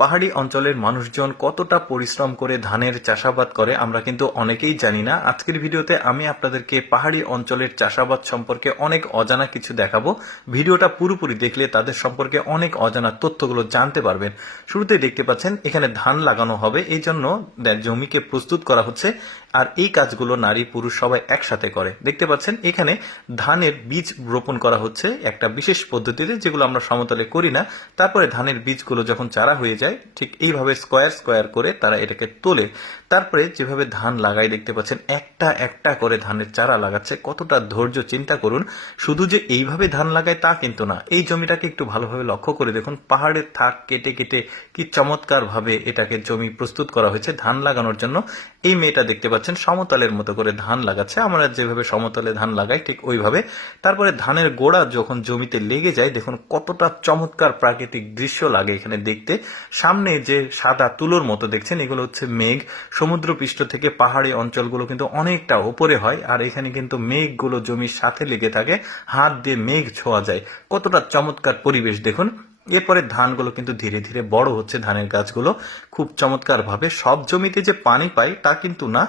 পাহাড়ি অঞ্চলের মানুষজন কতটা পরিশ্রম করে ধানের চাষাবাদ করে আমরা কিন্তু অনেকেই জানি না। আজকের ভিডিওতে আমি আপনাদেরকে পাহাড়ি অঞ্চলের চাষাবাদ সম্পর্কে অনেক অজানা কিছু দেখাবো। ভিডিওটা পুরোপুরি দেখলে তাদের সম্পর্কে অনেক অজানা তথ্যগুলো জানতে পারবেন। শুরুতেই দেখতে পাচ্ছেন এখানে ধান লাগানো হবে, এই জন্য জমিকে প্রস্তুত করা হচ্ছে। আর এই কাজগুলো নারী পুরুষ সবাই একসাথে করে। দেখতে পাচ্ছেন এখানে ধানের বীজ রোপণ করা হচ্ছে একটা বিশেষ পদ্ধতিতে, যেগুলো আমরা সমতলে করি না। তারপরে ধানের বীজগুলো যখন চারা হয়ে যায়, ঠিক এইভাবে স্কোয়ার স্কোয়ার করে তারা এটাকে তোলে। তারপরে যেভাবে ধান লাগায় দেখতে পাচ্ছেন একটা একটা করে ধানের চারা লাগাচ্ছে। কতটা ধৈর্য চিন্তা করুন। শুধু যে এইভাবে ধান লাগায় তা কিন্তু না, এই জমিটাকে একটু ভালোভাবে লক্ষ্য করে দেখুন। পাহাড়ের থাক কেটে কেটে কি চমৎকার ভাবে এটাকে জমি প্রস্তুত করা হয়েছে ধান লাগানোর জন্য। এই মেয়েটা দেখতে পাচ্ছেন সমতলের মতো করে ধান লাগাচ্ছে, আমরা যেভাবে সমতলে ধান লাগাই ঠিক ওইভাবে। তারপরে ধানের গোড়া যখন জমিতে লেগে যায়, দেখুন কতটা চমৎকার প্রাকৃতিক দৃশ্য লাগে এখানে দেখতে। সামনে যে সাদা তুলোর মতো দেখছেন, এগুলো হচ্ছে মেঘ। সমুদ্রপৃষ্ঠ থেকে পাহাড়ি অঞ্চলগুলো কিন্তু অনেকটা উপরে হয়, আর এখানে কিন্তু মেঘগুলো জমির সাথে লেগে থাকে, হাত দিয়ে মেঘ ছোঁয়া যায়। কতটা চমৎকার পরিবেশ দেখুন। এরপরে ধানগুলো কিন্তু ধীরে ধীরে বড় হচ্ছে, ধানের গাছগুলো খুব চমৎকার ভাবে। সব জমিতে যে পানি পায় তা কিন্তু না,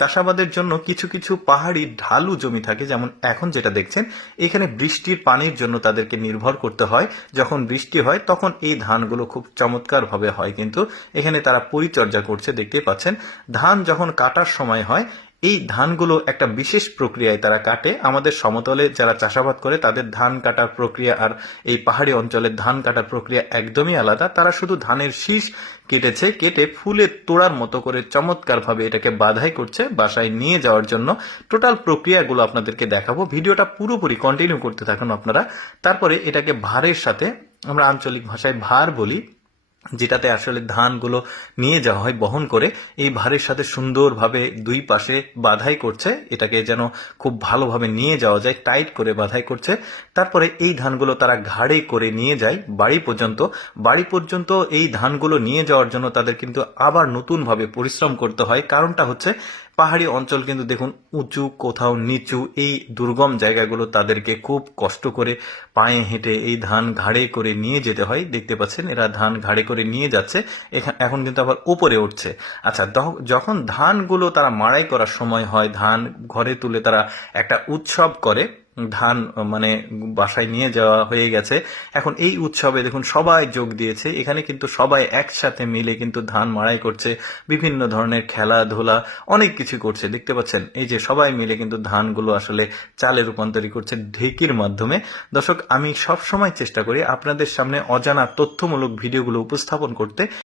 চাষাবাদের জন্য কিছু কিছু পাহাড়ি ঢালু জমি থাকে, যেমন এখন যেটা দেখছেন এখানে বৃষ্টির পানির জন্য তাদেরকে নির্ভর করতে হয়। যখন বৃষ্টি হয় তখন এই ধানগুলো খুব চমৎকার ভাবে হয়, কিন্তু এখানে তারা পরিচর্যা করছে দেখতে পাচ্ছেন। ধান যখন কাটার সময় হয়, এই ধানগুলো একটা বিশেষ প্রক্রিয়ায় তারা কাটে। আমাদের সমতলে যারা চাষাবাদ করে তাদের ধান কাটার প্রক্রিয়া আর এই পাহাড়ি অঞ্চলের ধান কাটার প্রক্রিয়া একদমই আলাদা। তারা শুধু ধানের শীষ কেটেছে, কেটে ফুলের তোড়ার মতো করে চমৎকার ভাবে এটাকে বাধাই করছে বাসায় নিয়ে যাওয়ার জন্য। টোটাল প্রক্রিয়াগুলো আপনাদেরকে দেখাবো, ভিডিওটা পুরোপুরি কন্টিনিউ করতে থাকুন আপনারা। তারপরে এটাকে ভারের সাথে, আমরা আঞ্চলিক ভাষায় ভার বলি, যেটাতে আসলে ধানগুলো নিয়ে যাওয়া হয় বহন করে, এই ভারের সাথে সুন্দরভাবে দুই পাশে বাধাই করছে, এটাকে যেন খুব ভালোভাবে নিয়ে যাওয়া যায়, টাইট করে বাধাই করছে। তারপরে এই ধানগুলো তারা ঘাড়ে করে নিয়ে যায় বাড়ি পর্যন্ত। বাড়ি পর্যন্ত এই ধানগুলো নিয়ে যাওয়ার জন্য তাদের কিন্তু আবার নতুনভাবে পরিশ্রম করতে হয়। কারণটা হচ্ছে পাহাড়ি অঞ্চল কিন্তু দেখুন উঁচু, কোথাও নিচু, এই দুর্গম জায়গাগুলো তাদেরকে খুব কষ্ট করে পায়ে হেঁটে এই ধান ঘাড়ে করে নিয়ে যেতে হয়। দেখতে পাচ্ছেন এরা ধান ঘাড়ে করে নিয়ে যাচ্ছে, এখন কিন্তু আবার উপরে উঠছে। আচ্ছা, যখন ধানগুলো তারা মাড়াই করার সময় হয়, ধান ঘরে তুলে তারা একটা উৎসব করে। ধান মানে বাসায় নিয়ে যাওয়া হয়ে গেছে, এখন এই উৎসবে দেখুন সবাই যোগ দিয়েছে। এখানে কিন্তু সবাই একসাথে মিলে কিন্তু ধান মাড়াই করছে, বিভিন্ন ধরনের খেলাধুলা অনেক কিছু করছে। দেখতে পাচ্ছেন এই যে সবাই মিলে কিন্তু ধানগুলো আসলে চালে রূপান্তরিত করছে ঢেকির মাধ্যমে। দর্শক, আমি সব সময় চেষ্টা করি আপনাদের সামনে অজানা তথ্যমূলক ভিডিওগুলো উপস্থাপন করতে।